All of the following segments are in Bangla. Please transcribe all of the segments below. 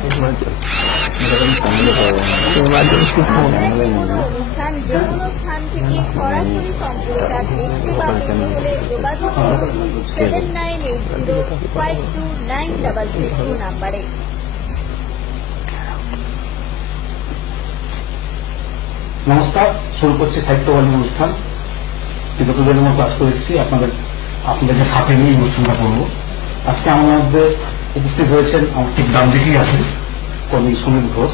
অনুষ্ঠান যে কোনো স্থান থেকে সরাসরি সম্প্রচার দেখতে বা পেতে হলে যোগাযোগ করুন 7980529662 নাম্বারে। নমস্কার, শুরু করছি সাহিত্যবাণী অনুষ্ঠান। বিগত দিনের মতো আজকে এসেছি আপনাদেরকে সাথে নিয়ে অনুষ্ঠানটা করবো। আজকে আমার মধ্যে উপস্থিত হয়েছেন, আমার ঠিক ডান দিকেই আছেন কবি সুমিত ঘোষ,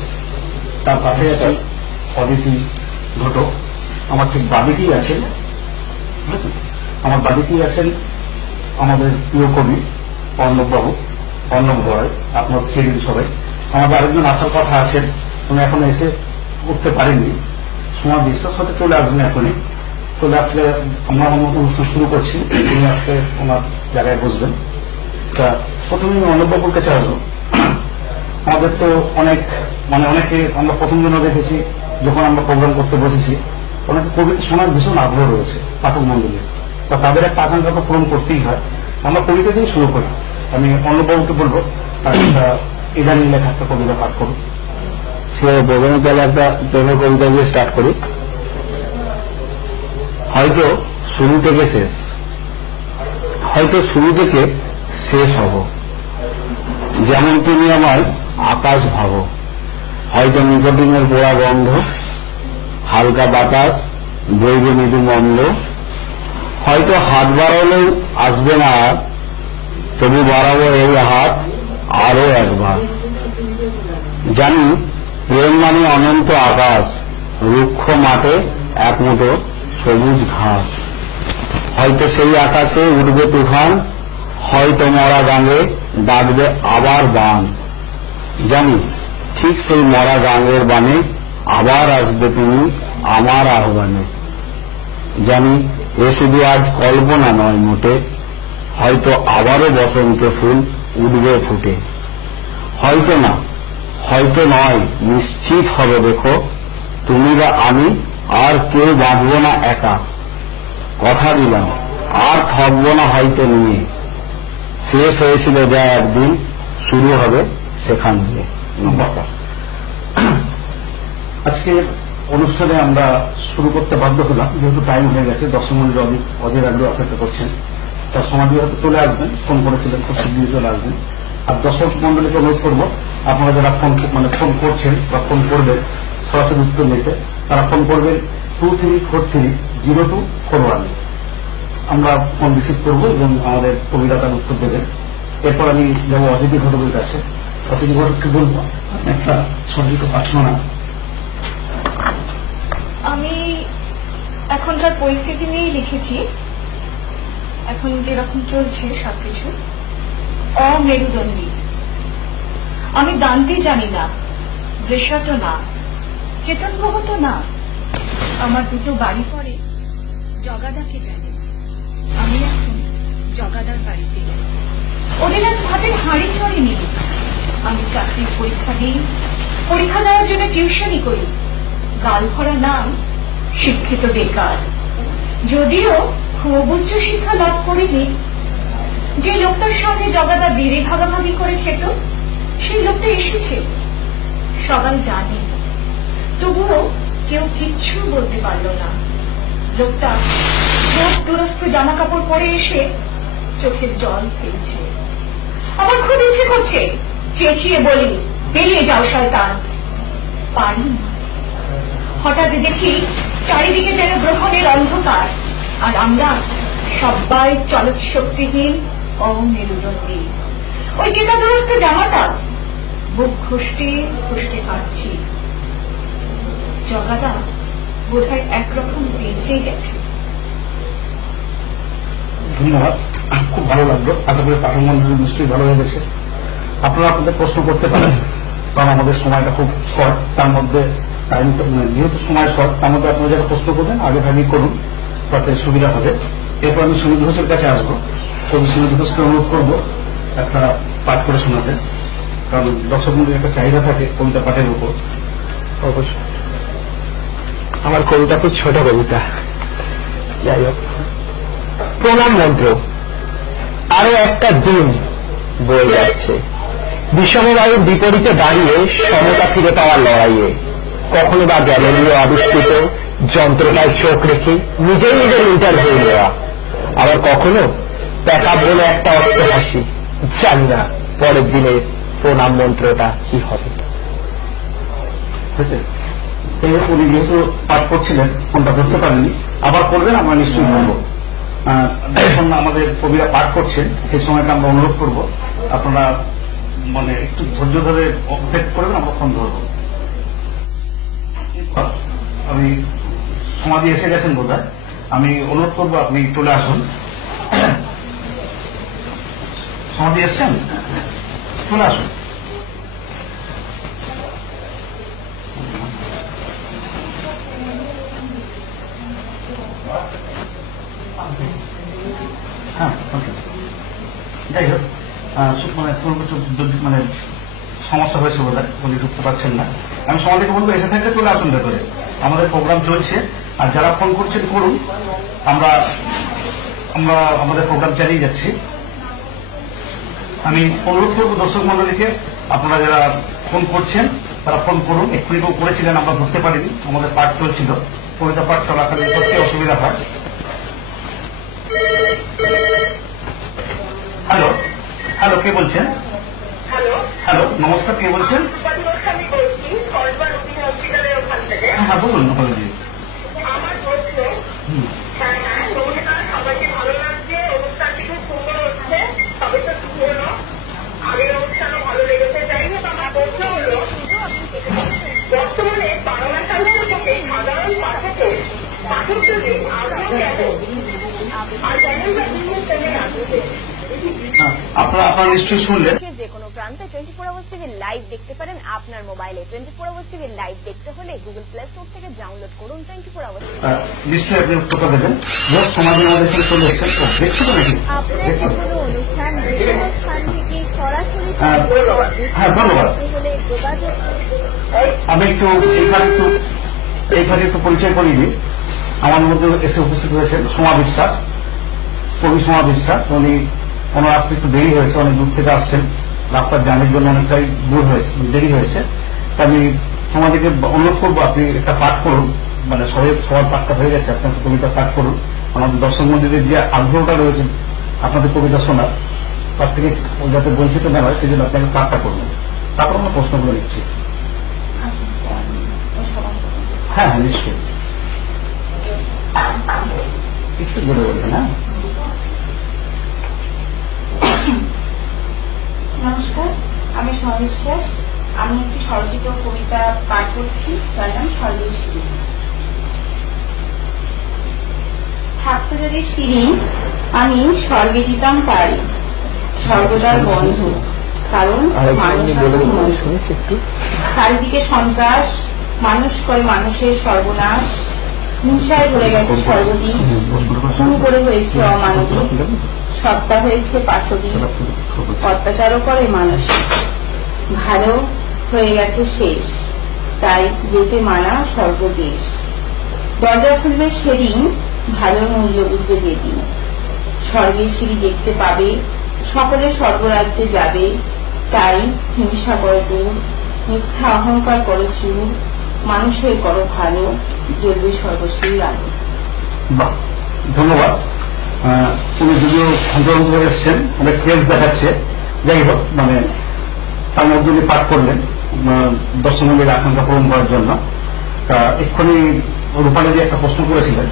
তার পাশে আছেন অদিতি ঘটক, আমার ঠিক বাদিকেই আছেন আমাদের প্রিয় কবি অর্ণববাবু, অর্ণব গড়াই। আপনার চেনেন সবাই। আমাদের আরেকজন আসার কথা আছেন, উনি এখন এসে উঠতে পারেননি, সময় বিশ্বাস হয়তো চলে আসবেন এখনই। চলে আসলে আমরা আমার অনুষ্ঠান শুরু করছি, তিনি আজকে ওনার জায়গায় বসবেন। তা প্রথমে অর্ণববাবুর কাছে আসবো। আমাদের তো অনেকে আমরা প্রথম দিনও দেখেছি, যখন আমরা প্রোগ্রাম করতে বসেছি, অনেকে কবিতা শোনার ভীষণ আগ্রহ রয়েছে পাঠক মন্ডলীর। তা তাদের একটা আকাঙ্ক্ষা তো পূরণ করতেই হয়। আমরা কবিতা দিয়ে শুরু করি। আমি অর্ণববাবুকে বলবো তার একটা ইদানিং লেখা একটা কবিতা পাঠ করুন। সে প্রথমে তাহলে একটা প্রেমের কবিতা দিয়ে স্টার্ট করি। হয়তো শুরু থেকে শেষ হব, যেমন তুমি আমার আকাশ ভাবো। হয়তো নিকোটিনের পোড়া গন্ধ, হালকা বাতাস বইবে মৃদু মন্দ। হয়তো হাত বাড়ালেও আসবে না আর, তবু বাড়াবো এই হাত আরো একবার। জানি প্রেম মানে অনন্ত আকাশ, রুক্ষ মাঠে এক মুঠো সবুজ ঘাস। হয়তো সেই আকাশে উঠবে তুফান, হয়তো মরা গাঙে ডাকবে আবার বান। জানি ঠিক সেই মরা গাঙের বানে আবার আসবে তুমি আমার আহ্বানে। জানি এ শুধু আজ কল্পনা নয় মোটে, হয়তো আবারও বসন্ত ফুল উঠবে ফুটে। হয়তো না, হয়তো নয়, নিশ্চিত হবে দেখো, তুমি বা আমি আর কেউ বাঁচব না একা। কথা দিলাম আর থাকবো না হয়তো নিয়ে, শেষ হয়েছিল যা একদিন শুরু হবে সেখান দিয়ে। নমস্কার। আজকে অনুষ্ঠানে আমরা শুরু করতে বাধ্য হলাম, যেহেতু টাইম হয়ে গেছে। দর্শক মন্ডলী অধীর আগ্রহ অপেক্ষা করছেন, তার সময় হয়তো চলে আসবেন, ফোন করেছিলেন, খুব শীঘ্রই চলে আসবেন। আর দর্শক মন্ডলীকে অনুরোধ করবো, আপনারা যারা ফোন করছেন বা ফোন করবেন সরাসরি উত্তর নিতে, তারা ফোন করবেন 23430241। আমরা ফোন রিসিভ করবো এবং আমাদের কবিতার উত্তর দেবেন। এরপর আমি যাবো অতিথি ঘটকের কাছে। অতিথি ঘটককে বলবো একটা সঙ্গীত পাঠ শোনা। আমি এখনকার পরিস্থিতি নিয়েই লিখেছি। এখন যেরকম চলছে সবকিছু অমেরুদণ্ডী। আমি দান্তে জানি না, বৃষত না, চেতনভগত না। আমার দুটো বাড়ি পড়ে জগাদাকে জানি। আমি এখন জগাদার বাড়িতে। ওদের আজ ভাতের হাঁড়ি চড়েনি। আমি চাকরির পরীক্ষা দিই, পরীক্ষা দেওয়ার জন্য টিউশনই করি। গাল ভরা নাম শিক্ষিত বেকার। যদিও খুব উচ্চ শিক্ষা লাভ করিনি। যে লোকটার সঙ্গে জগাদা বেড়ে ভাগাভাগি করে খেত, সেই লোকটা এসেছে, সবাই জানে। তবুও কেউ কিচ্ছু বলতে পারল না। লোকটা দূর দূরস্থ জামা কাপড় পরে এসে চোখের জল ফেলছে। আমার খুব ইচ্ছে করছে চেঁচিয়ে বলি, বেরিয়ে যাও শয়তান। পারি না। হঠাৎ দেখি চারিদিকে যেন গ্রহণের অন্ধকার, আর আমরা সবাই চলৎ শক্তিহীন অমেরুদণ্ডী। ওই কেতাদুরস্ত জামাটা বুক খুষ্টে খুষ্টে কাটছি। জগাদা বোধহয় একরকম বেঁচে গেছে। ধন্যবাদ, খুব ভালো লাগলো। আশা করি পাঠক মন্ডলী নিশ্চয়ই ভালো হয়ে গেছে। আপনারা আপনাদের প্রশ্ন করতে পারেন, কারণ আমাদের সময়টা খুব শর্ট। তার মধ্যে টাইমটা যেহেতু সময় শর্ট, তার মধ্যে আপনারা যারা প্রশ্ন করবেন আগে ভাগেই করুন, তাতে সুবিধা হবে। এরপর আমি সুমিত ঘোষের কাছে আসবো। কবি সুমিত ঘোষকে অনুরোধ করবো একটা পাঠ করে শোনাতে, কারণ দর্শক মন্ডলীর একটা চাহিদা থাকে কবিতা পাঠের উপর। অবশ্যই। আমার কবিতা খুব ছোট কবিতা। যাই হোক, প্রণাম মন্ত্র। আরো একটা দিন বয়ে যাচ্ছে, বিষমবায়ুর বিপরীতে দাঁড়িয়ে সমতা ফিরে পাওয়ার লড়াইয়ে কখনো বা গ্যালিলিও আবিষ্কৃত যন্ত্রটায় চোখ রেখে নিজেই নিজের ইন্টারভিউ নেওয়া, আবার কখনো প্যাকআপ বলে একটা অট্টহাসি। জানি না পরের দিনের প্রণাম মন্ত্রটা কি হবে। হয়েছে? এই উনি যেহেতু পাঠ করছিলেন, ফোনটা ধরতে পারেননি, আবার করবেন, আমরা নিশ্চয়ই বলবো। যখন আমাদের কবিরা পাঠ করছেন সেই সময়টা আমরা অনুরোধ করব আপনারা মানে একটু ধৈর্য ধরে অপেক্ষা করবেন, আমরা ফোন ধরবো। আমি সমাধি এসে গেছেন বোধহয়, আমি অনুরোধ করবো আপনি চলে আসুন। সমাধি এসছেন, চলে আসুন। হ্যাঁ, ওকে। যাই হোক, মানে মানে সমস্যা হয়েছে বোধ হয়, উনি ঢুকতে পারছেন না। আমি সমাজকে বলবো এসে থাকলে চলে আসুন ভেতরে, আমাদের প্রোগ্রাম চলছে। আর যারা ফোন করছেন করুন, আমরা আমরা আমাদের প্রোগ্রাম চালিয়ে যাচ্ছি। আমি অনুরোধ করবো দর্শক মন্ডলীকে, আপনারা যারা ফোন করছেন তারা ফোন করুন। এক্ষুনি কেউ করেছিলেন, আমরা ধরতে পারিনি, আমাদের পাঠ চলছিল, কবিতা পাঠ চলাকালীন করতে অসুবিধা হয়। হ্যালো, হ্যালো, কে বলছেন? হ্যালো, নমস্কার, কে বলছেন? হ্যাঁ, বলুন। আমার প্রশ্ন, হ্যাঁ, নমস্কার, সবাইকে ভালো লাগছে, অনুষ্ঠানটি খুব সুন্দর হচ্ছে, তবে তো কি হলো, আগের অনুষ্ঠানও ভালো লেগেছে। যাই হোক, আমার প্রশ্ন হলো, বর্তমানে বাংলা সাহিত্য থেকে সাধারণ পাঠক যদি আগ্রহ কেন, আর কেন কমে আসছে? আপনারা নিশ্চয়ই শুনলেন। যে কোনো প্রান্তে 24 আওয়ার্স টিভি লাইভ দেখতে পারেন আপনার মোবাইলে। 24 আওয়ার্স টিভি লাইভ দেখতে হলে গুগল প্লে স্টোর থেকে ডাউনলোড করুন 24 আওয়ার্স। নিশ্চয়ই আপনি উত্তরটা দেবেন। সমাজে আমাদের এখানে চলে এসছেন, দেখছো তো নাকি? আপনার যে কোনো অনুষ্ঠান যে কোনো স্থান থেকে সরাসরি হ্যাঁ, ধন্যবাদ। হলে যোগাযোগ আমি এইখানে একটু পরিচয় করিয়ে দিই। আমার মধ্যে এসে উপস্থিত হয়েছেন সোমা বিশ্বাস, কবি সোমা বিশ্বাস। ওনার আসতে একটু দেরি হয়েছে, অনেক দূর থেকে আসছেন, রাস্তার জ্যামের জন্য অনেকটাই দূর হয়েছে, দেরি হয়েছে। তা আমি তোমাদেরকে অনুরোধ করবো আপনি একটা পাঠ করুন, মানে সবার পাঠটা হয়ে গেছে, আপনি একটা কবিতা পাঠ করুন। আমাদের দর্শক মন্দিরের যে আগ্রহটা রয়েছে আপনাদের কবিতা শোনার, তার থেকে যাতে বঞ্চিত না হয় সেই জন্য আপনি পাঠটা করবেন। তারপর আমরা প্রশ্নগুলো নিচ্ছি। হ্যাঁ, হ্যাঁ, নিশ্চয়ই। একটু জোরে বলবেন। হ্যাঁ, নমস্কার, আমি সোমা বিশ্বাস। আমি একটি স্বরচিত কবিতা পাঠ করছি, তার নাম স্বর্গের সিঁড়ি। থাকতো যদি সিঁড়ি, আমি স্বর্গে দিতাম পারি, স্বর্গদ্বার বন্ধ, কারণ মানুষ চারিদিকে সন্ত্রাস, মানুষ করে মানুষের সর্বনাশ, হিংসায় ভরে গেছে সর্বদিক, শুরু করে হয়েছে অমানবিক, সত্তা হয়েছে পাশবিক, অত্যাচারও করে মানসিক, ভালো হয়ে গেছে শেষ, তাই যেতে মানা স্বর্গদেশ। দরজা খুলবে সেদিন, ভালো মূল্য বুঝবে যেদিন, স্বর্গের সিঁড়ি দেখতে পাবে, সকলে স্বর্গরাজ্যে যাবে, তাই হিংসা করো দূর, মিথ্যা অহংকার করো চুর, মানুষের করো ভালো, জ্বলবে সর্বশ্রী আলো। বাহ, ধন্যবাদ। তুমি যদিও অন্তরঙ্গ করে এসছেন, অনেক ফ্রেন্স দেখাচ্ছে। যাই হোক, মানে তার মধ্যে উনি পাঠ করলেন দর্শকদের আকাঙ্ক্ষা পূরণ করার জন্য। তা এক্ষুনি রূপালী একটা প্রশ্ন করেছিলেন,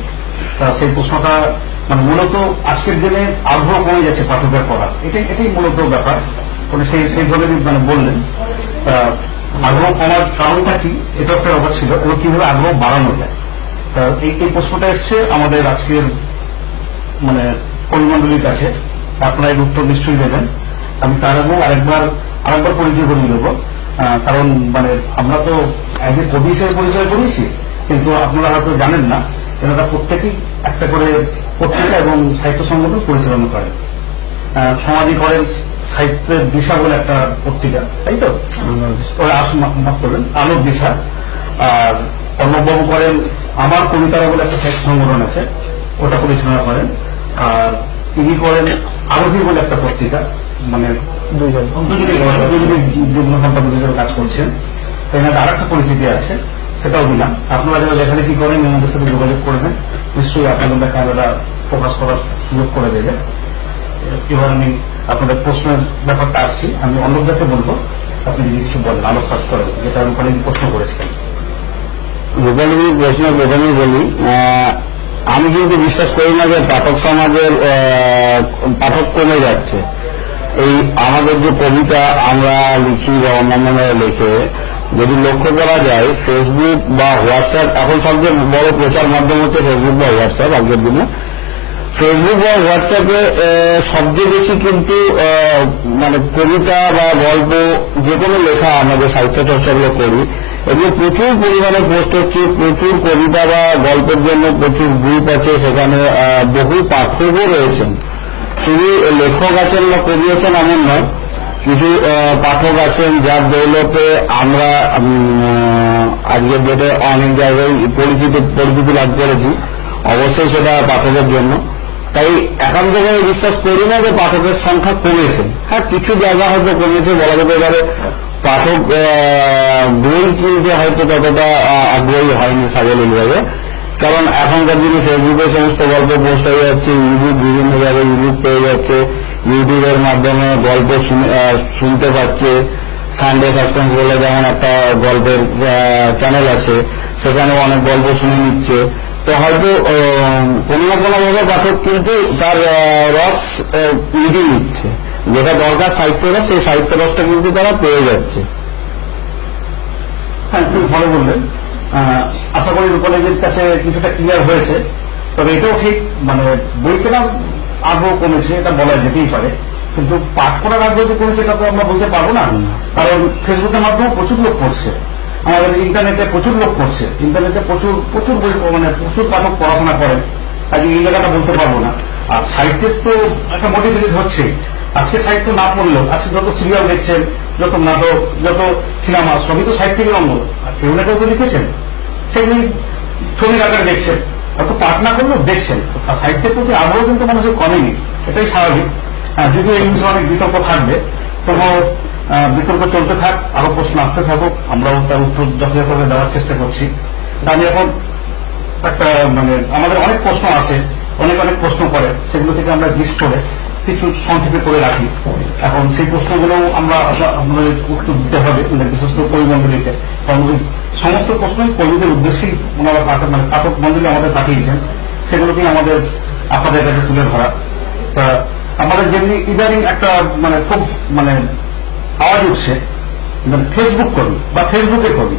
তা সেই প্রশ্নটা মানে মূলত আজকের দিনে আগ্রহ কমে যাচ্ছে পাঠকের পড়া, এটাই মূলত ব্যাপার। উনি সেই ধরনের মানে বললেন। তা আগ্রহ কমার কারণটা কি, এটা একটা ব্যাপার ছিল, এবং কিভাবে আগ্রহ বাড়ানো যায়। তা এই প্রশ্নটা এসছে আমাদের আজকের মানে কর্মমন্ডলীর কাছে। আপনারা এর উত্তর নিশ্চয়ই দেবেন। আমি তার আগে আরেকবার পরিচয় করিয়ে দেবো, কারণ মানে আমরা তো অ্যাজ এ কবি হিসেবে পরিচয় করিয়েছি, কিন্তু আপনারা হয়তো জানেন না এনারা প্রত্যেকেই একটা করে পত্রিকা এবং সাহিত্য সংগঠন পরিচালনা করেন। সমাধি করেন সাহিত্যের দিশা বলে একটা পত্রিকা, তাই তো? ওরা মাফ করবেন, আলোর দিশা। আর অর্ণববাবু করেন আমার কবিতারা বলে একটা সাহিত্য সংগঠন আছে, ওটা পরিচালনা করেন। আর তিনি করেন আরোহী বলে একটা পত্রিকা, মানে দুজন। দুজনে যুগ্ম সম্পাদক হিসেবে কাজ করছেন। তো এনাদের আর একটা পরিচিতি আছে, সেটাও দিলাম। আপনারা যারা লেখালেখি করেন এনাদের সাথে যোগাযোগ করবেন, নিশ্চয়ই আপনাদের ক্যামেরা ফোকাস করার সুযোগ করে দেবে। এবার আমি আপনাদের প্রশ্নের ব্যাপারটা আসছি, আমি অন্যদাকে বলবো আপনি যদি কিছু বলেন, আলোকপাত করেন, যেটা ওখানে প্রশ্ন করেছিলেন। রূপালী প্রশ্ন প্রথমেই বলি, আমি কিন্তু বিশ্বাস করি না যে পাঠক সমাজের পাঠক কমে যাচ্ছে। এই আমাদের যে কবিতা আমরা লিখি বা অন্যান্যরা লেখে, যদি লক্ষ্য করা যায় ফেসবুক বা হোয়াটসঅ্যাপ, এখন সবচেয়ে বড় প্রচার মাধ্যম হচ্ছে ফেসবুক বা হোয়াটসঅ্যাপ। আগের দিনে ফেসবুক বা হোয়াটসঅ্যাপে সবচেয়ে বেশি কিন্তু মানে কবিতা বা গল্প যে কোনো লেখা আমাদের সাহিত্য চর্চাগুলো করি, এগুলো প্রচুর পরিমাণে পোস্ট হচ্ছে। প্রচুর কবিতা বা গল্পের জন্য প্রচুর গ্রুপ আছে, সেখানে বহু পাঠকও রয়েছেন। শুধু লেখক আছেন বা কবি আছেন এমন নয়, কিছু পাঠক আছেন যার দৌলতে আমরা আজকের ডেটে অনেক জায়গায় পরিচিতি লাভ করেছি। অবশ্যই সেটা পাঠকের জন্য। তাই একান্তভাবে বিশ্বাস করি না যে পাঠকের সংখ্যা কমেছে। হ্যাঁ, কিছু জায়গা হয়তো কমেছে, বলা যেতে পারে পাঠক বই কিনতে হয়তো ততটা আগ্রহী হয়নি সাবলীলভাবে, কারণ এখনকার দিনে ফেসবুকে সমস্ত গল্প পোস্ট হয়ে যাচ্ছে, ইবুক বিভিন্ন জায়গায় ইবুক পেয়ে যাচ্ছে, ইউটিউবের মাধ্যমে গল্প শুনতে পাচ্ছে। সানডে সাসপেন্স বলে যেমন একটা গল্পের চ্যানেল আছে, সেখানেও অনেক গল্প শুনে নিচ্ছে। তো হয়তো কোনো না কোনো ভাবে পাঠক কিন্তু তার রস মিটিয়ে নিচ্ছে, যেটা দরকার সাহিত্য রস, সেই সাহিত্য রসটা কিন্তু তারা পেয়ে যাচ্ছে। হ্যাঁ, খুব ভালো বললেন। আশা করি রূপালীদের কাছে কিছুটা ক্লিয়ার হয়েছে। তবে এটাও ঠিক, মানে বই কেনার আগ্রহ কমেছে, এটা বলা যেতেই পারে, কিন্তু পাঠ করার আগ্রহ যে কমেছে এটা তো আমরা বলতে পারবো না। কারণ ফেসবুকের মাধ্যমে প্রচুর লোক পড়ছে, আমাদের ইন্টারনেটে প্রচুর লোক পড়ছে, ইন্টারনেটে প্রচুর বই, মানে প্রচুর পাঠক পড়াশোনা করেন। আজকে এই জায়গাটা বলতে পারবো না। আর সাহিত্যের তো একটা মোটিভেটেড হচ্ছে। আজকে সাহিত্য না পড়লেও আজকে যত সিরিয়াল দেখছেন, যত নাটক, যত সিনেমা, সবই তো সাহিত্যের অঙ্গ। আর কেউ না কেউ তো লিখেছেন, সেগুলি ছবির আকারে দেখছেন, অত পাঠ না করলেও দেখছেন। আর সাহিত্যের প্রতি আগ্রহ কিন্তু মানুষের কমেনি, এটাই স্বাভাবিক। যদিও এই বিষয়ে অনেক বিতর্ক থাকবে, তবুও বিতর্ক চলতে থাক, আরো প্রশ্ন আসতে থাকুক, আমরাও তার উত্তর যথাযথভাবে দেওয়ার চেষ্টা করছি। আমি এখন একটা মানে আমাদের অনেক প্রশ্ন আছে, অনেক প্রশ্ন করে, সেগুলো থেকে আমরা লিস্ট করে কিছু সংক্ষেপে করে রাখি। এখন সেই প্রশ্নগুলো আমরা আমাদের উত্তর দিতে হবে, বিশেষ করে কবিমণ্ডলীতে, কারণ সমস্ত প্রশ্নই কবিদের উদ্দেশ্যেই ওনারা মানে পাঠক মন্ডলী আমাদের পাঠিয়েছেন, সেগুলোকেই আমাদের আপনাদের কাছে তুলে ধরা। তা আমাদের যেমনি ইদানিং একটা মানে খুব মানে আওয়াজ উঠছে, মানে ফেসবুক কবি বা ফেসবুকের কবি,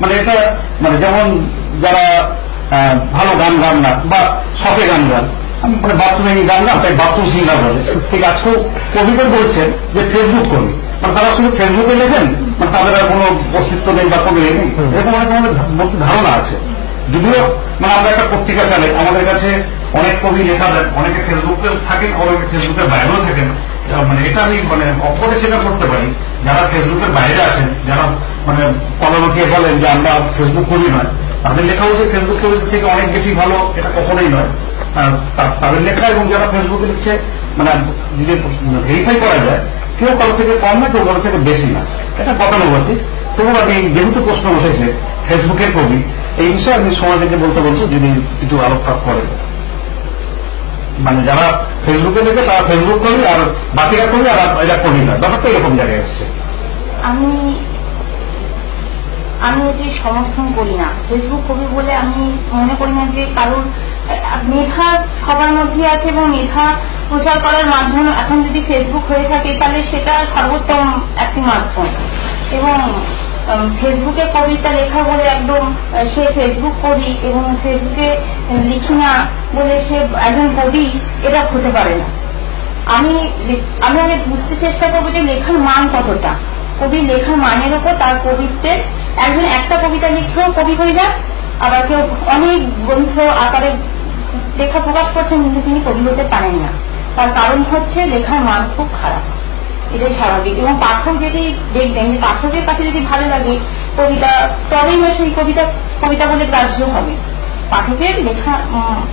মানে এটা মানে যেমন যারা ভালো গান গান না বা শখে গান গান, মানে বাথরুমে গান না, তাই বাথরুম সিঙ্গার বলে, ঠিক আজকেও কবিদের বলছেন যে ফেসবুক কবি, মানে তারা শুধু ফেসবুকে লেখেন, মানে তাদের আর কোনো অস্তিত্ব নেই বা কবি নেই, এরকম অনেক আমাদের ধারণা আছে। যদিও মানে আমরা একটা পত্রিকা চালাই, আমাদের কাছে অনেক কবি লেখা দেন, অনেকে ফেসবুকে থাকেন, অনেকে ফেসবুকের বাইরেও থাকেন। মানে এটা আমি মানে অপরে স্বীকার করতে পারি, যারা ফেসবুকের বাইরে আছেন, যারা মানে কলমকিয়ে বলেন যে আমরা ফেসবুক কবি নয়, তাদের লেখাও যে ফেসবুক কবিদের থেকে অনেক বেশি ভালো, এটা কখনোই নয়। তাদের লেখা এবং যারা ফেসবুকে লিখছে, মানে যদি ভেরিফাই করা যায়, কেউ কারো থেকে কম না, কেউ কারো থেকে বেশি না, এটা গতানুগতিক। তবু আমি যেহেতু প্রশ্ন উঠেছে ফেসবুকের কবি, এই বিষয়ে আমি সমাজকে বলতে বলছি, যদি কিছু আলোকপাত করে। মানে যারা ফেসবুকে লেখে তারা ফেসবুক করি, আর বাকিরা করি, আর এরা করি না, ব্যাপারটা এরকম জায়গায় আসছে। আমি এটি সমর্থন করি না। ফেসবুক কবি বলে আমি মনে করি না যে কারোর মেধা সবার মধ্যে আছে, এবং মেধা প্রচার করার মাধ্যম এখন যদি ফেসবুক হয়ে থাকে, তাহলে সেটা সর্বোত্তম একটি মাধ্যম। এবং ফেসবুকে কবিতা লেখা বলে একদম সে ফেসবুক কবি, এবং ফেসবুকে লিখি না বলে সে একজন কবি, এটা হতে পারে না। আমি আগে বুঝতে চেষ্টা করবো যে লেখার মান কতটা, কবি লেখার মানের উপর তার কবিত্বের। একজন একটা কবিতা লিখেও কবি হয়ে যান, আবার কেউ অনেক গ্রন্থ আকারে লেখা প্রকাশ করছেন, কিন্তু তিনি কবি হতে পারেন না। তার কারণ হচ্ছে লেখার মান খুব খারাপ, এটাই স্বাভাবিক। এবং পাঠক যদি দেখবেন যে পাঠকের কাছে যদি ভালো লাগে কবিতা, তবেই সেই কবিতা বলে গ্রাহ্য হবে। পাঠকের লেখা,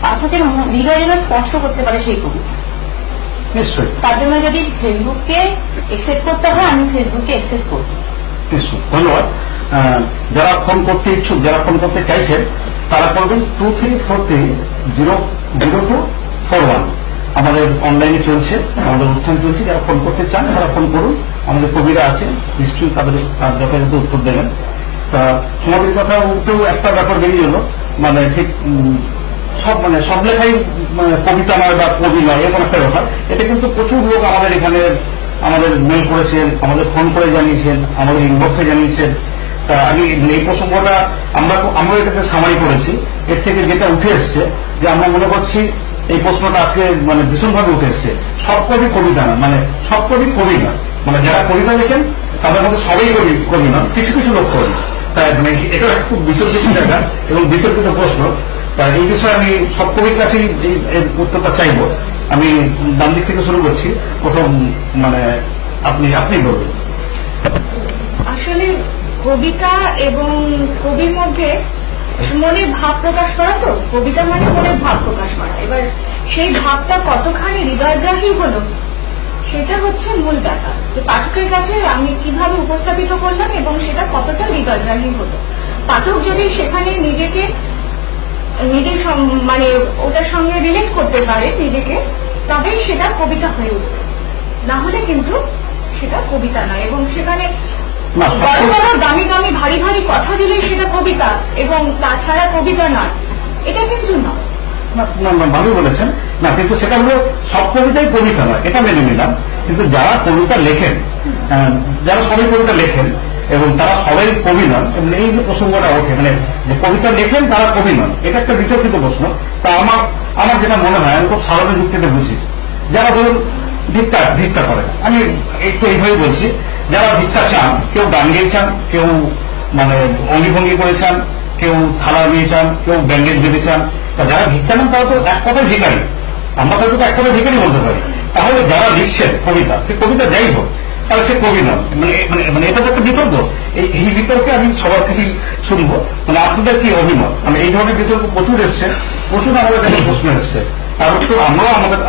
পাঠকের হৃদয় যেন স্পর্শ করতে পারে সেই কবিতা। নিশ্চয়ই তার জন্য যদি ফেসবুককে অ্যাকসেপ্ট করতে হয়, আমি ফেসবুককে অ্যাকসেপ্ট করব। নিশ্চয়ই ধন্যবাদ। যারা ফোন করতে ইচ্ছুক, যারা ফোন করতে চাইছেন, তারা করবেন 2343-00241। আমাদের অনলাইনে চলছে, আমাদের অনুষ্ঠান চলছে। যারা ফোন করতে চান তারা ফোন করুন। আমাদের কবিরা আছে, নিশ্চয়ই তাদের যথাযথ উত্তর দেবেন। তা সমাধির কথা উঠেও একটা ব্যাপার বেরিয়ে গেল, মানে ঠিক সব লেখাই কবিতা নয় বা কবি নয়, এরকম একটা ব্যাপার। এটা কিন্তু প্রচুর লোক আমাদের এখানে আমাদের মেল করেছেন, আমাদের ফোন করে জানিয়েছেন, আমাদের ইনবক্সে জানিয়েছেন। তা আমি এই প্রসঙ্গটা আমরা এটাকে সামাই করেছি। এর থেকে যেটা উঠে এসছে যে আমরা মনে করছি এই প্রশ্নটা আজকে মানে ভীষণভাবে উঠে এসছে, সব কবি কবিতা না, মানে সব কবি কবি না, মানে যারা কবিতা লেখেন তাদের মধ্যে সবাই কবি না, কিছু কিছু লোক কবি। তাই মানে এটা একটা খুব বিতর্কিত জায়গা এবং বিতর্কিত প্রশ্ন। তা এই বিষয়ে আমি সব কবির কাছেই এর উত্তরটা চাইব। আমি ডান দিক থেকে শুরু করছি। প্রথম মানে আপনি বলবেন। আসলে কবিতা এবং কবির মধ্যে মনের ভাব প্রকাশ করা, তো কবিতা মানে মনের ভাব প্রকাশ করা। এবার সেই ভাবটা কতখানি হৃদয়গ্রাহী হলো সেটা হচ্ছে মূল ব্যাপার। যে পাঠকের কাছে আমি কিভাবে উপস্থাপিত করলাম এবং সেটা কতটা হৃদয়গ্রাহী হলো। পাঠক যদি সেখানে নিজেকে মানে ওটার সঙ্গে রিলেট করতে পারে নিজেকে, তবেই সেটা কবিতা হয়ে উঠবে, না হলে কিন্তু সেটা কবিতা নয়। এবং সেখানে বড় বড় দামি দামি ভারী ভারী কথা দিলেই সেটা কবিতা এবং তাছাড়া কবিতা নয়, এটা কিন্তু নয়। ভালো বলেছেন না, কিন্তু সেটা হলো সব কবিতাই কবিতা নয়, এটা মেনে নিলাম। কিন্তু যারা কবিতা লেখেন, যারা সবাই কবিতা লেখেন এবং তারা সবাই কবি নন, এই যে প্রসঙ্গটা ওঠে মানে যে কবিতা লেখেন তারা কবি নন, এটা একটা বিতর্কিত প্রশ্ন। তা আমার যেটা মনে হয়, আমি খুব সাধারণ যুক্তিতে বুঝি, যারা ধরুন ভিক্ষা করেন, আমি একটু এইভাবে বলছি, যারা ভিক্ষা চান, কেউ গান গেয়ে চান, কেউ মানে অঙ্গিভঙ্গি করে চান, কেউ থালা নিয়ে চান, কেউ ব্যান্ডেজ বেঁধে চান। তা যারা ভিক্ষা নেন তারা তো এক কথায় ভিখারি, আমরা তো এক কথায় ভিখারি বলতে পারি। তাহলে যারা লিখছেন কবিতা, সে কবিতা যাই হোক, তাহলে সে কবি নন। মানে এটা তো একটা বিতর্ক। এই বিতর্কে আমি সবার থেকে শুনবো, মানে আপনাদের কি অভিমত? মানে এই ধরনের বিতর্ক প্রচুর এসছে, প্রচুর আমাদের কাছে প্রশ্ন এসছে, তার উত্তর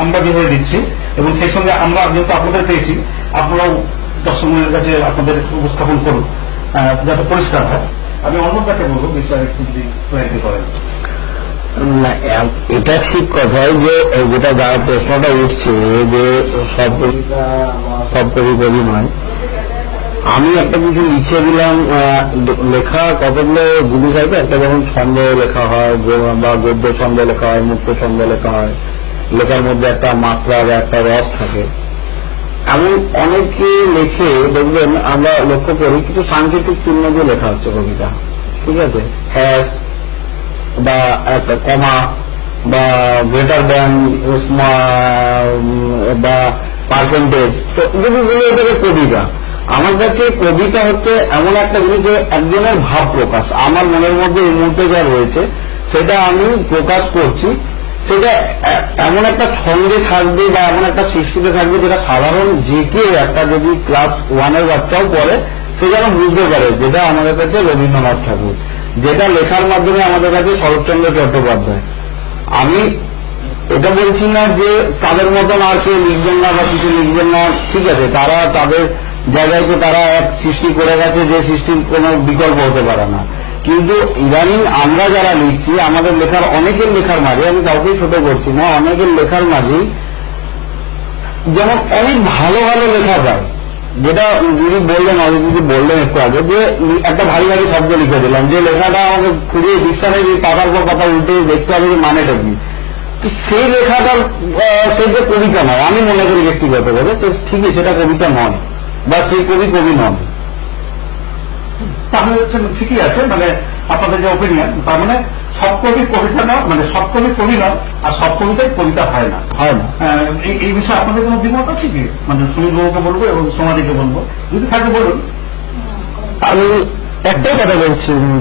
আমরা যেভাবে দিচ্ছি এবং সেই সঙ্গে আমরা যেহেতু আপনাদের পেয়েছি, আপনারাও দর্শকদের কাছে আপনাদের উপস্থাপন করুন যাতে পরিষ্কার হয়। আমি অন্যটাকে বলবো বিষয়ে একটু যদি প্রয়াস করেন। না, এটা ঠিক কথাই যে যেটা যার প্রশ্নটা উঠছে যে সব কবি কবি নয়। আমি একটা কিছু লিখে দিলাম, লেখা কতগুলো জিনিস আছে। একটা যখন ছন্দ লেখা হয় বা গদ্য ছন্দ লেখা হয়, মুক্ত ছন্দ লেখা হয়, লেখার মধ্যে একটা মাত্রা বা একটা রস থাকে। এমন অনেকে লেখে দেখবেন, আমরা লক্ষ্য করি কিছু সাংকেতিক চিহ্ন দিয়ে লেখা হচ্ছে কবিতা, ঠিক আছে, হ্যাশ বা একটা কমা বা গ্রেটার দ্যান বা পার্সেন্টেজ, তো যদি বলি এটাকে কবিতা। আমার কাছে কবিতা হচ্ছে এমন একটা জিনিস যে একজনের ভাব প্রকাশ, আমার মনের মধ্যে এই মুহূর্তে যা রয়েছে সেটা আমি প্রকাশ করছি। সেটা এমন একটা ছন্দে থাকবে বা এমন একটা সৃষ্টিতে থাকবে যেটা সাধারণ যে কেউ, একটা যদি ক্লাস 1-এর বাচ্চাও পড়ে, সে যেন বুঝতে পারে। যেটা আমাদের কাছে রবীন্দ্রনাথ ঠাকুর, যেটা লেখার মাধ্যমে আমাদের কাছে শরৎচন্দ্র চট্টোপাধ্যায়। আমি এটা বলছি না যে তাদের মতন আর কেউ লিখবেন না বা কিছু লিখবেন না, ঠিক আছে, তারা তাদের জায়গায় তো তারা এক সৃষ্টি করে গেছে, যে সৃষ্টির কোনো বিকল্প হতে পারে না। কিন্তু ইদানিং আমরা যারা লিখছি, আমাদের লেখার অনেকের লেখার মাঝে, আমি কাউকেই ছোট করছি না, অনেকের লেখার মাঝেই যেমন অনেক ভালো ভালো লেখা পায়, যেটা যদি বললেন যদি বললেন একটু আগে যে একটা ভারী ভারী শব্দ লিখে দিলাম, যে লেখাটা আমাকে খুঁড়িয়ে ডিকশনারি পাতার পর পাতা উল্টে দেখতে হবে যে মানেটা কি। তো সেই লেখাটার সেইটা কবিতা নয়, আমি মনে করি ব্যক্তিগতভাবে। তো ঠিকই সেটা কবিতা নয় বা সেই কবি নন। তাহলে ঠিকই আছে, মানে আপনাদের যে ওপিনিয়ন, তার মানে সব কবি কবিতা নয়, মানে সব কবি কবি নয়, আর সব কবিতাই কবিতা হয় না। এই বিষয়ে আপনাদের কোনো দ্বিমত আছে কি? মানে সুনীল বাবুকে বলবো এবং সমাধিকে বলবো, যদি থাকে বলুন। আমি একটাই কথা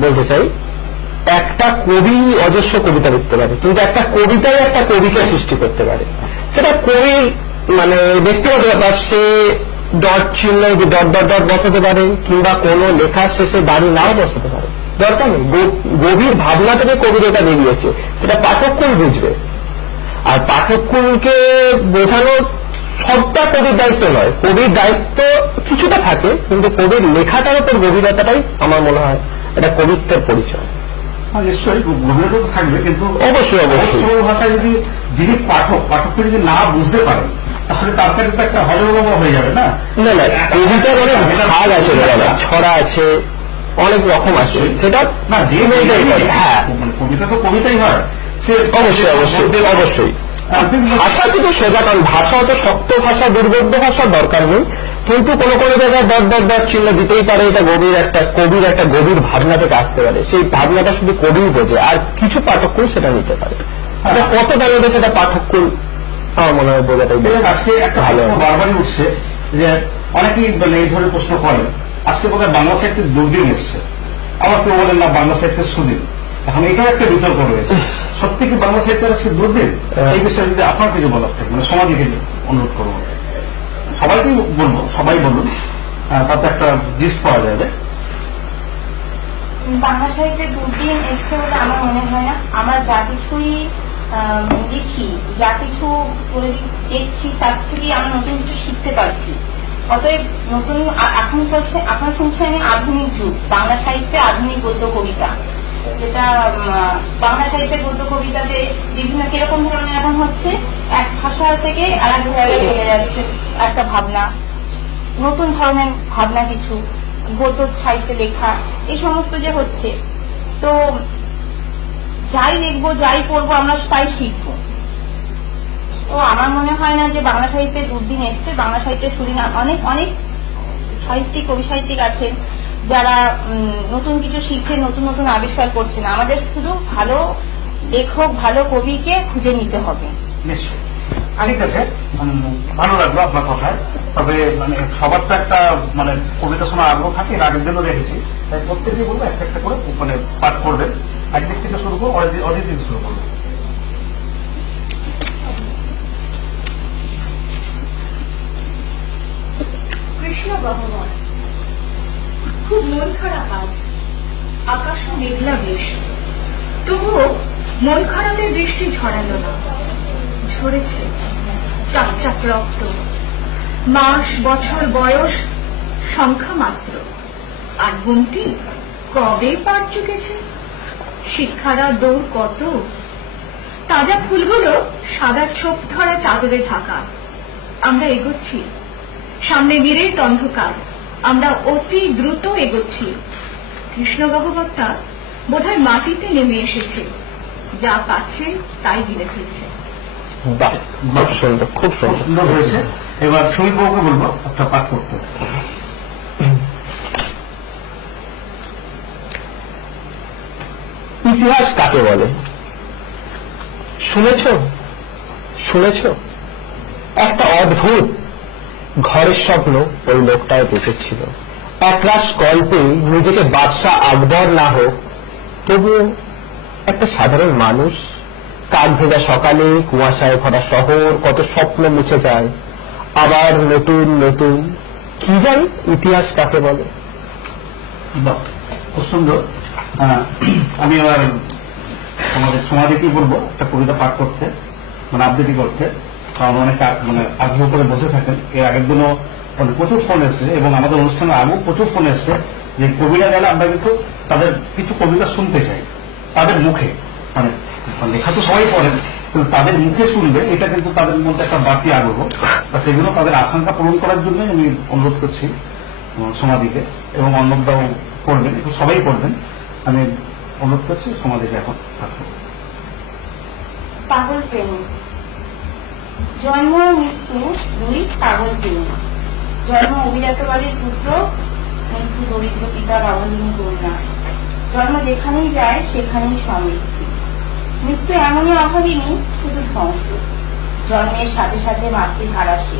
বলতে চাই, একটা কবি অজস্র কবিতা লিখতে পারে, কিন্তু একটা কবিতাই একটা কবিকে সৃষ্টি করতে পারে। সেটা কবির মানে ব্যক্তিগত ব্যাপার, সে ডট চিহ্ন ডট ডট ডট বসাতে পারে, কিংবা কোনো লেখার শেষে দাড়ি নাও বসাতে পারে, দরকার নেই। গভীর ভাবনা থেকে কবির এটা বেরিয়েছে, সেটা পাঠককুল বুঝবে। আর পাঠককুলকে বোঝানো সবটা কবির দায়িত্ব নয়, কবির দায়িত্ব কিছুটা থাকে, কিন্তু কবির লেখাটার উপর গভীরতাটাই আমার মনে হয় এটা কবিত্বের পরিচয়। নিশ্চয়ই গভীরতা তো থাকবে, কিন্তু অবশ্যই, অবশ্যই। সরল ভাষায় যদি যিনি পাঠককে যদি না বুঝতে পারেন, তাহলে তার কাছে তো একটা হজলগা হয়ে যাবে না। না না, কবিতার অনেক ভাগ আছে, ছড়া আছে, অনেক রকম আছে, সেটা না যে হ্যাঁ মানে কবিতা তো কবিতাই হয়, সে অবশ্যই অবশ্যই অবশ্যই। ভাষা কিন্তু সোজা, কারণ ভাষা অত শক্ত ভাষা, দুর্বোধ্য ভাষার দরকার নেই, কিন্তু কোনো কোনো জায়গায় দর চিহ্ন দিতেই পারে। এটা কবির একটা গভীর ভাবনা থেকে আসতে পারে, সেই ভাবনাটা শুধু কবিই বোঝে, আর কিছু পাঠককুল সেটা নিতে পারে। সেটা কতটা নেবে সেটা পাঠককুল আমার মনে হয় বোঝাটাই আজকে একটা প্রশ্ন বারবারই উঠছে, যে অনেকেই মানে এই ধরনের প্রশ্ন করেন, আজকে বোধহয় বাংলা সাহিত্যের দুর্দিন এসছে, আবার কেউ বলেন না বাংলা সাহিত্যের সুদিন। এখন এটাও একটা বিতর্ক রয়েছে, সত্যি কি বাংলা সাহিত্যের আজকে দুর্দিন? এই বিষয়ে যদি আপনার কিছু বলার থাকে, মানে সমাজকে অনুরোধ করবো, সবাইকেই বলবো, সবাই বলুন, তাতে একটা জিস্ট পাওয়া যাবে। বাংলা সাহিত্যে দুর্দিন এসছে বলে আমার মনে হয় না। আমরা যা কিছুই লিখি, যা কিছু দেখছি, তার থেকে আমরা নতুন কিছু শিখতে পারছি। অতএব নতুন এখন শুনছেন আধুনিক যুগ, বাংলা সাহিত্যে আধুনিক গদ্য কবিতা, যেটা বাংলা সাহিত্যের গদ্য কবিতাতে বিভিন্ন কিরকম ধরনের এখন হচ্ছে, এক ভাষা থেকে আর এক জায়গায় চলে যাচ্ছে একটা ভাবনা, নতুন ধরনের ভাবনা, কিছু গদ্য সাহিত্যে লেখা, এই সমস্ত যে হচ্ছে। তো যাই লিখবো, যাই পড়বো, আমরা তাই শিখবো। তো আমার মনে হয় না যে বাংলা সাহিত্যের দুর্দিন এসছে। বাংলা সাহিত্যের সুদিন অনেক অনেক সাহিত্যিক, কবি সাহিত্যিক আছেন যারা নতুন কিছু শিখছেন, নতুন নতুন আবিষ্কার করছেন। আমাদের শুধু ভালো লেখক, ভালো কবিকে খুঁজে নিতে হবে। নিশ্চয়ই, ঠিক আছে, ভালো লাগলো আপনার কথায়। তবে মানে সবার তো একটা মানে কবিতা শোনার আগ্রহ থাকে, এর আগের দিনও দেখেছি, তাই প্রত্যেকেই বলবো একটা একটা করে মানে পাঠ করবেন। একদিক থেকে শুরু করবো, অনেক দিন শুরু করবো। কৃষ্ণ গহ্বর। খুব মন খারাপ আজ, আকাশ মেঘলা বেশ, তবুও মন খারাপের বৃষ্টি ঝরালো না। ঝরেছে চাপচাপ রক্ত, মাস বছর বয়স সংখ্যা মাত্র, আর গুমটি কবে পার চুকেছে। শিক্ষারা দৌড় কত, তাজা ফুলগুলো সাদা ছোপ ধরা চাদরে ঢাকা। আমরা এগোচ্ছি, সামনে বিরেট অন্ধকার, আমরা অতি দ্রুত এগোচ্ছি। কৃষ্ণ গহ্বরটা বোধহয় মাটিতে নেমে এসেছে, যা পাচ্ছে তাই গিলে ফেলছে। বাহ, খুব সুন্দর, খুব সুন্দর হয়েছে। এবার শহীদ বাবুকে বলবো একটা পাঠ করতে। ইতিহাস কাকে বলে? শুনেছ শুনেছ একটা অদ্ভুত ঘরের স্বপ্ন ওই লোকটায় দেখেছিল। একরাশ গল্পে নিজেকে বাদশাহ আকবর না হোক, তবুও একটা সাধারণ মানুষ। কাক ভেজা সকালে, কুয়াশায় ভরা শহর, কত স্বপ্ন মুছে যায়, আবার নতুন নতুন। কি জানি ইতিহাস কাকে বলে? খুব সুন্দর। আমি এবার আমাদের সমাজে বলবো একটা কবিতা পাঠ করতে, মানে আবৃত্তি করতে, কারণ অনেক মানে আগ্রহ করে বসে থাকেন। এর আগের দিনও প্রচুর ফোন এসছে, এবং আমাদের অনুষ্ঠানে আগেও প্রচুর ফোন এসছে যে কবিরা গেলে আমরা কিন্তু তাদের কিছু কবিতা শুনতে চাই, তাদের মুখে। মানে লেখা তো সবাই পড়েন, কিন্তু তাদের মুখে শুনবে, এটা কিন্তু তাদের মধ্যে একটা বাড়তি আগ্রহ। সেগুলো তাদের আকাঙ্ক্ষা পূরণ করার জন্য আমি অনুরোধ করছি সমাধিকে, এবং অন্নদাও করবেন, একটু সবাই করবেন। আমি অনুরোধ করছি সমাধিকে এখন। পাগল প্রেম। জন্ম মৃত্যু দুই পাগল প্রেম। জন্ম অভিজাত বাড়ির পুত্র, মৃত্যু দরিদ্র পিতার অবলীন কন্যা। জন্ম যেখানেই যায় সেখানেই সমৃদ্ধি, মৃত্যু এমনই অভাবিনী, শুধু ধ্বংস। জন্মের সাথে সাথে মাতৃভার আসে,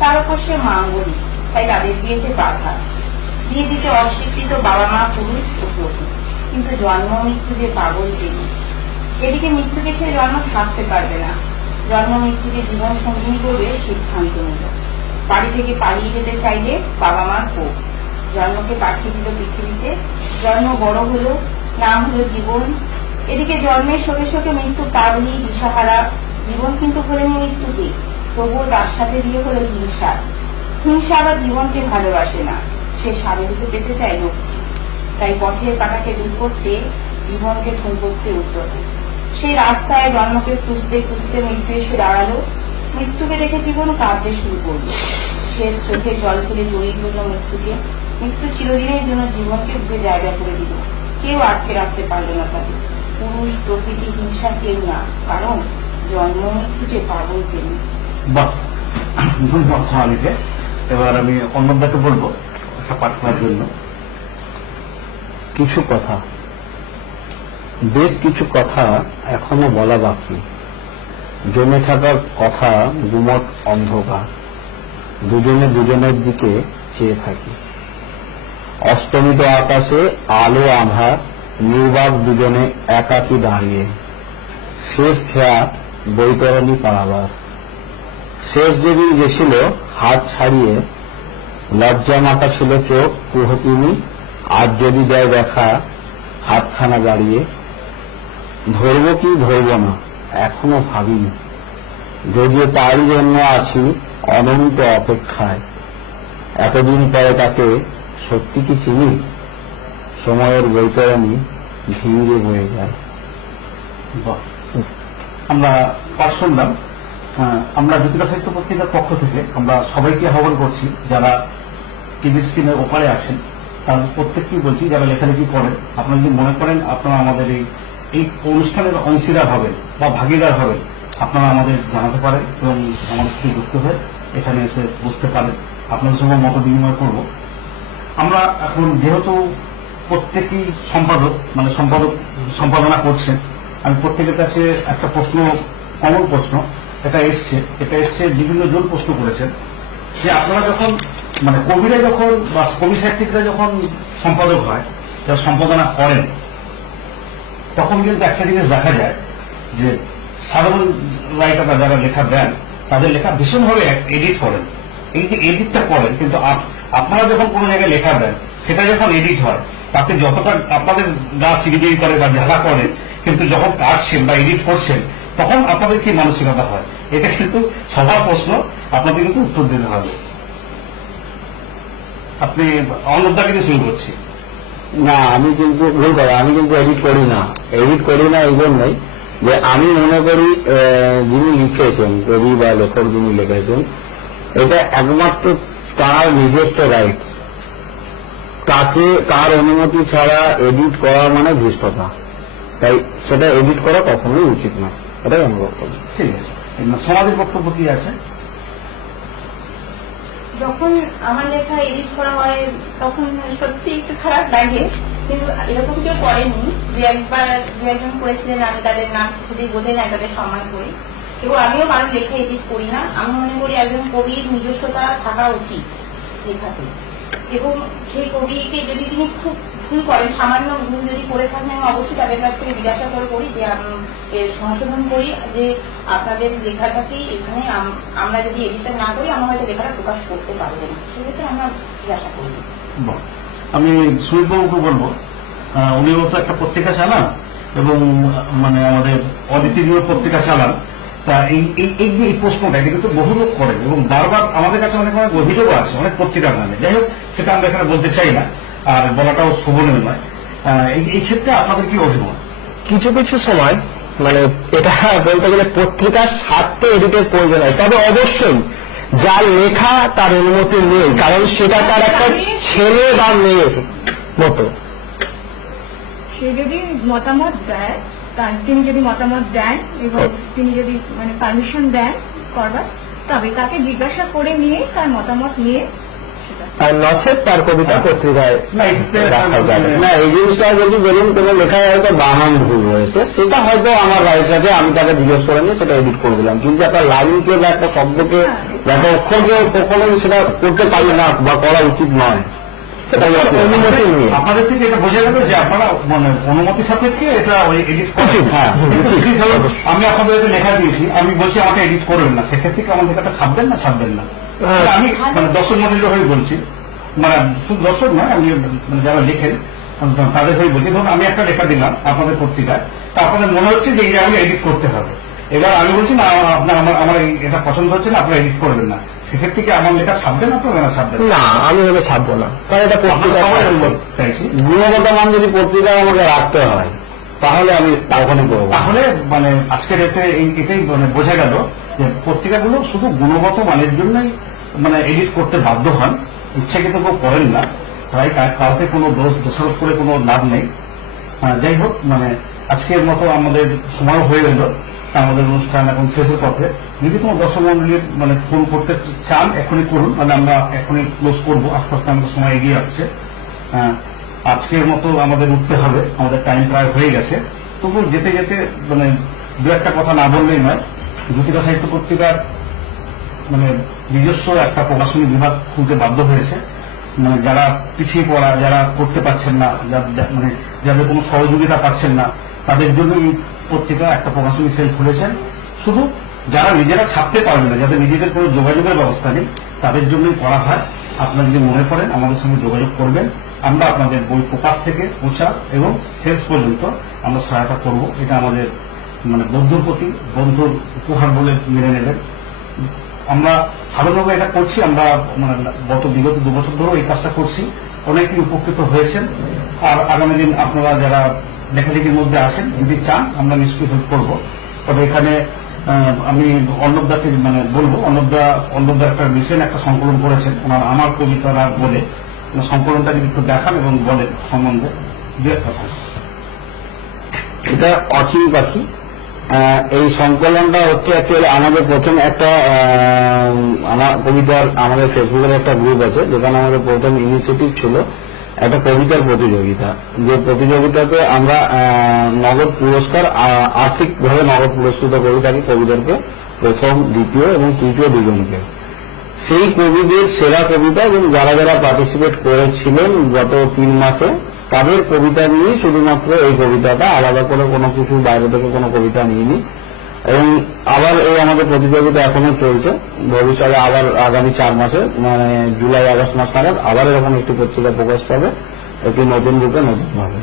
তার উপর সে মাঙ্গলিক, তাই তাদের বিয়েতে বাধা। বিয়ে দিতে অস্বীকৃত বাবা মা, পুরুষ ও প্রভু। কিন্তু জন্ম মৃত্যু যে পাগল প্রেম। এদিকে মৃত্যুকে সে জন্ম থাকতে পারবে না, জন্ম মৃত্যুকে জীবন সঙ্গিনী করবে সিদ্ধান্ত নিল। বাড়ি থেকে পালিয়ে যেতে চাইলে বাবা মার কোপ। জন্মকে পাঠিয়ে দিল পৃথিবীতে, জন্ম বড় হলো, নাম হলো জীবন। এদিকে জন্মের শোকে শোকে মৃত্যু পাগলি দিশাহারা, জীবন কিন্তু ভোলেনি মৃত্যুকে। তবুও তার সাথে দিয়ে হলো হিংসা। হিংসা আবার জীবনকে ভালোবাসে না, সে স্বাধীনতা পেতে চায় মুক্তি। তাই পথের কাঁটাকে দূর করতে, জীবনকে খুন করতে উদ্যত। সেই রাস্তায় জন্মকে খুঁজতে খুঁজতে মৃত্যু এসে দাঁড়ালো। মৃত্যুকে দেখে জীবন কাঁদতে শুরু করলো। সে স্রোতে জল ফেলে জড়িয়ে ধরল মৃত্যুকে। মৃত্যু চিরদিনের জন্য জীবনকে উপরে জায়গা করে দিল। কেউ আটকে রাখতে পারলো না তাকে। পুরুষ, প্রকৃতি, হিংসা কেউ না, কারণ জন্ম মৃত্যু যে পাগল প্রেমী। বাহ, ধন্যবাদ সোনালীকে। এবার আমি অন্নদাকে বলবো একটা পাঠ করার জন্য। কিছু কথা, বেশ কিছু কথা এখনো বলা বাকি। জমে থাকার কথা গুমট অন্ধকার, দুজনে দুজনের দিকে চেয়ে থাকি। অস্তমিত আকাশে আলো আঁধার, নির্বাক দুজনে একাকী দাঁড়িয়ে। শেষ খেয়া বৈতরণী পাড়াবার। শেষ যেদিন গেছিল হাত ছাড়িয়ে, লজ্জা মাখা ছিল চোখ কুহকিনী। আজ যদি দেয় দেখা হাতখানা গাড়িয়ে। ধরব কি ধরব না এখনো ভাবিনি, যদিও তারই জন্য আছি অনন্ত অপেক্ষায়। এতদিন পরে তাকে সত্যি কি চিনি? সময়ের বৈতরণী ধীরে বয়ে যায়। বাহ, আমরা পাঠ শুনলাম। আমরা জ্যোতিকা সাহিত্য পত্রিকার পক্ষ থেকে আমরা সবাইকে আহ্বান করছি, যারা টিভি স্ক্রিনের ওপারে আছেন তাদের প্রত্যেককেই বলছি, যারা লেখালেখি করেন, আপনারা যদি মনে করেন আপনারা আমাদের এই অনুষ্ঠানের অংশীদার হবেন বা ভাগিদার হবেন, আপনারা আমাদের জানাতে পারেন এবং আমাদের সাথে যুক্ত হয়ে এখানে এসে বুঝতে পারেন, আপনাদের সঙ্গে মত বিনিময় করব। আমরা এখন যেহেতু প্রত্যেকেই সম্পাদনা করছেন, আমি প্রত্যেকের কাছে একটা প্রশ্ন, কমন প্রশ্ন এটা এসছে বিভিন্ন জন প্রশ্ন করেছেন যে আপনারা যখন কবিরা যখন বা কবি সাহিত্যিকরা যখন সম্পাদক হয়, যারা সম্পাদনা করেন, তখন কিন্তু একটা জিনিস দেখা যায় যে সাধারণ রাইটাররা যারা লেখা দেন তাদের লেখা ভীষণভাবে এডিট করেন। এই যে এডিটটা করেন, কিন্তু আপনারা যখন কোনো জায়গায় লেখা দেন সেটা যখন এডিট হয় তাতে যতটা আপনাদের গা চিড়িবিড়ি করে বা জ্বালা করে, কিন্তু যখন কাটছেন বা এডিট করছেন তখন আপনাদের কি মানসিকতা হয়? এটা কিন্তু সবার প্রশ্ন, আপনাদের কিন্তু উত্তর দিতে হবে। আপনি অন্নদাকে দিয়ে শুরু করছি। না, আমি কিন্তু ভুল করি, আমি কিন্তু এডিট করি না এই জন্যই যে আমি মনে করি যিনি লিখেছেন, কবি বা লেখক যিনি লিখেছেন, এটা একমাত্র তার নিজস্ব রাইট। তাকে তার অনুমতি ছাড়া এডিট করা মানে ধৃষ্টতা, তাই সেটা এডিট করা কখনোই উচিত না, এটাই আমার বক্তব্য। ঠিক আছে, সমাজের বক্তব্য কি আছে? যখন আমার লেখা এডিট করা হয় তখন সত্যি একটু খারাপ লাগে, কিন্তু এরকম কেউ করেনি। দু একজন করেছিলেন, আমি তাদের নাম কিছুতেই বোঝে না, তাদের সম্মান করি। এবং আমিও কারোর লেখা এডিট করি না। আমি মনে করি একজন কবির নিজস্বতা থাকা উচিত লেখাতে, এবং সেই কবিকে যদি তিনি খুব ভুল করেন, সামান্য ভুল যদি করে থাকেন, আমি অবশ্যই তাদের কাছ থেকে জিজ্ঞাসা করি যে এর সংশোধন করি, যে আপনাদের লেখাটাকেই এখানে আমরা যদি এডিটটা না করি আমরা হয়তো লেখাটা প্রকাশ করতে পারবো না, সেক্ষেত্রে আমরা জিজ্ঞাসা করি। আমি সুইটবাবুকে বলবো, উনিও তো একটা পত্রিকা চালান এবং আমাদের অদিতির পত্রিকা চালান। তা এই প্রশ্নটা এটা কিন্তু বহু লোক করে এবং বারবার আমাদের কাছে অনেক অভিযোগও আছে অনেক পত্রিকার নামে। যাই হোক, সেটা আমরা এখানে বলতে চাই না, আর বলাটাও শোভনীয় নয়। এই ক্ষেত্রে আপনাদের কি অভিমত? কিছু কিছু সময় এটা বলতে গেলে পত্রিকার স্বার্থে এডিটের প্রয়োজন হয়, তবে অবশ্যই যার লেখা তার অনুমতি নেই, কারণ সেটা তার একটা ছেলে বা মেয়ের মতো। সে যদি মতামত দেয়, তিনি যদি মতামত দেন এবং তিনি যদি পারমিশন দেন করবার, তবে তাকে জিজ্ঞাসা করে নিয়ে তার মতামত নিয়ে, আর নচেত তার কবিতা পত্রিকায় রাখা যাবে না। এই জিনিসটা যদি বলুন কোনো লেখায় হয়তো বানান ভুল হয়েছে, সেটা হয়তো আমার রাইটস আছে, আমি তাকে জিজ্ঞেস করে নিয়ে সেটা এডিট করে দিলাম। কিন্তু একটা লাইনকে বা একটা শব্দকে বা একটা অক্ষরকে কখনোই সেটা করতে পারি না বা করা উচিত নয়। সেটা অনুমতি নিয়ে আপনাদের থেকে এটা বোঝা গেল যে আপনারা অনুমতি সাপেক্ষে এটা এডিট করছেন। হ্যাঁ, আমি আপনাদের লেখা দিয়েছি, আমি বলছি আমাকে এডিট করবেন না, সেক্ষেত্রে কি আমার লেখাটা ছাপবেন না? আমি দর্শক মন্ডলীর হয়ে বলছি, শুধু দর্শক নয়, আমি যারা লেখেন তাদের হয়ে বলছি। ধরুন আমি একটা লেখা দিলাম আপনাদের পত্রিকায়, তা আপনাদের মনে হচ্ছে যে এটা আমি এডিট করতে হবে, এবার আমি বলছি না আপনার আমার এটা পছন্দ হচ্ছে না, আপনারা এডিট করবেন না, সেক্ষেত্রে কি আমার লেখা ছাপবেন আপনারা না ছাপবেন? না, আমি ওটা ছাপবো না, কারণ এটা পত্রিকা চাইছি। গুণগত মান যদি পত্রিকায় আমাকে রাখতে হয় তাহলে আমি তখনই করবো। তাহলে মানে আজকের এটাই মানে বোঝা গেল যে পত্রিকাগুলো শুধু গুণগত মানের জন্যই মানে এডিট করতে বাধ্য হন, ইচ্ছাকৃত কেউ করেন না, তাই কাউকে কোনো দোষারোপ করে কোনো লাভ নেই। যাই হোক, মানে আজকের মতো আমাদের সময় হয়ে গেল, আমাদের অনুষ্ঠান এখন শেষের পথে। যদি কোনো দর্শক মন্ডলীর মানে ফোন করতে চান এখনই করুন, মানে আমরা এখনই ক্লোজ করবো, আস্তে আস্তে আমাদের সময় এগিয়ে আসছে। আজকের মতো আমাদের উঠতে হবে, আমাদের টাইম প্রায় হয়ে গেছে। তবু যেতে যেতে মানে দু একটা কথা না বললেই নয়, জ্যোতিকা সাহিত্য পত্রিকার মানে নিজস্ব একটা প্রকাশনী বিভাগ খুলতে বাধ্য হয়েছে। মানে যারা পিছিয়ে পড়া, যারা করতে পারছেন না, মানে যাদের কোনো সহযোগিতা পাচ্ছেন না, তাদের জন্য এই পত্রিকা একটা প্রকাশনী সেল খুলেছেন। শুধু যারা নিজেরা ছাপতে পারবে না, যাদের নিজেদের কোনো যোগাযোগের ব্যবস্থা নেই, তাদের জন্যই করা হয়। আপনারা যদি মনে করেন আমাদের সঙ্গে যোগাযোগ করবেন, আমরা আপনাদের বই প্রকাশ থেকে প্রচার এবং সেলস পর্যন্ত আমরা সহায়তা করব। এটা আমাদের মানে বন্ধুর প্রতি বন্ধুর উপহার বলে মেনে নেবেন। আমরা সাধারণভাবে এটা করছি, আমরা মানে বিগত 2 বছর ধরেও এই কাজটা করছি, অনেকেই উপকৃত হয়েছেন। আর আগামী দিন আপনারা যারা লেখালেখির মধ্যে আছেন, যদি চান আমরা নিশ্চয়ই হেল্প করবো। তবে এখানে আমি অর্ণবদাকে মানে বলবো, অর্ণবদা একটা রিসেন্ট একটা সংকলন করেছেন আমার কবিতারা বলে, সংকলনটা যদি একটু দেখান এবং বলেন সম্বন্ধে দু একটা কথা। এটা অচিন পাখি। এই সংকলনটা হচ্ছে অ্যাকচুয়ালি আমাদের প্রথম একটা আমার কবিতার আমাদের ফেসবুকের একটা গ্রুপ আছে, যেখানে আমাদের প্রথম ইনিশিয়েটিভ ছিল একটা কবিতার প্রতিযোগিতা। যে প্রতিযোগিতাতে আমরা নগদ পুরস্কার, আর্থিকভাবে নগদ পুরস্কৃত করে থাকি কবিদেরকে, প্রথম, দ্বিতীয় এবং তৃতীয় দুজনকে। সেই কবিদের সেরা কবিতা এবং যারা যারা পার্টিসিপেট করেছিলেন গত 3 মাসে, তাদের কবিতা নিয়ে শুধুমাত্র এই কবিতাটা, আলাদা করে কোনো কিছু বাইরে থেকে কোনো কবিতা নিইনি। এবং আবার এই আমাদের প্রতিযোগিতা এখনো চলছে, ভবিষ্যতে আবার আগামী 4 মাসে মানে জুলাই আগস্ট মাস নাগাদ আবার এরকম একটি পত্রিকা প্রকাশ পাবে, একটি নতুন রূপে নতুন ভাবে।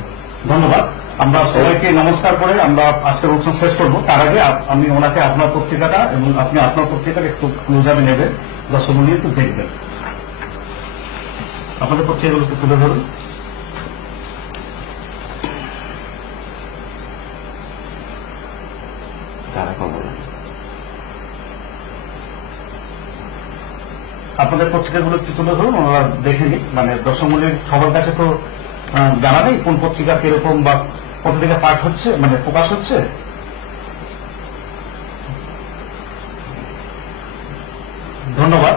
ধন্যবাদ। আমরা সবাইকে নমস্কার করে আমরা আজকের অনুষ্ঠান শেষ করবো। তার আগে আমি ওনাকে আপনার পত্রিকাটা এবং আপনি আপনার পত্রিকাটা একটু ক্লোজারে নেবেন, দর্শক মন্ডলী একটু দেখবেন। আপনাদের পত্রিকাগুলো একটু তুলে ধরুন। আপনাদের পত্রিকাগুলো একটু তুলে ধরুন, ওনারা দেখে নিই। মানে দর্শক মন্ডলীর সবার কাছে তো জানা নেই কোন পত্রিকা কিরকম বা কত থেকে পাঠ হচ্ছে, মানে প্রকাশ হচ্ছে। ধন্যবাদ।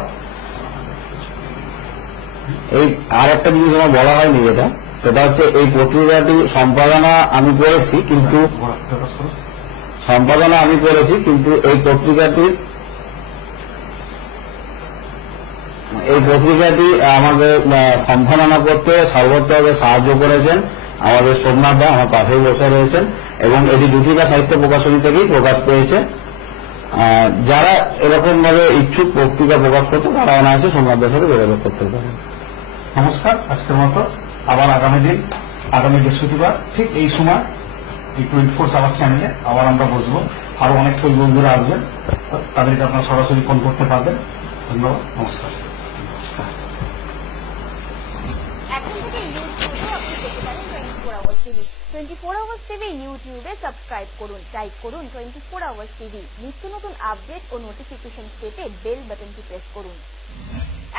এই আর একটা জিনিস আমার বলা হয়নি, যেটা সেটা হচ্ছে এই পত্রিকাটি সম্পাদনা আমি করেছি, কিন্তু এই পত্রিকাটি আমাদের সম্পাদনা করতে সর্বত্রভাবে সাহায্য করেছেন আমাদের সোমনাথ দা, আমার পাশেই বসে রয়েছেন, এবং এটি জ্যোতিকা সাহিত্য প্রকাশনী থেকেই প্রকাশ পেয়েছে। যারা এরকম ভাবে ইচ্ছুক পত্রিকা প্রকাশ করতে, তারা অনায়াসে সোমনাথ দার সাথে যোগাযোগ করতে পারেন। নমস্কার। আজকের মতো আবার আগামী দিন, আগামী বৃহস্পতিবার ঠিক এই সময় এই 24 আওয়ার্স চ্যানেলে আবার আমরা বসবো। আরো অনেক কই বন্ধুরা আসবেন, তাদেরকে আপনারা সরাসরি ফোন করতে পারবেন। ধন্যবাদ, নমস্কার। এখন থেকে ইউটিউবেও আপনি দেখতে পারেন 24 আওয়ার্স টিভি। 24 আওয়ার্স টিভি ইউটিউবে সাবস্ক্রাইব করুন, টাইপ করুন 24 আওয়ার্স টিভি। নিত্য নতুন আপডেট ও নোটিফিকেশন পেতে বেল বাটনটি প্রেস করুন।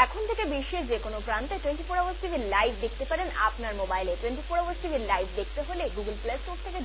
এখন থেকে বিশ্বের যে কোনো প্রান্তে 24 আওয়ার্স টিভি লাইভ দেখতে পারেন আপনার মোবাইলে। 24 আওয়ার্স টিভি লাইভ দেখতে হলে গুগল প্লে স্টোর থেকে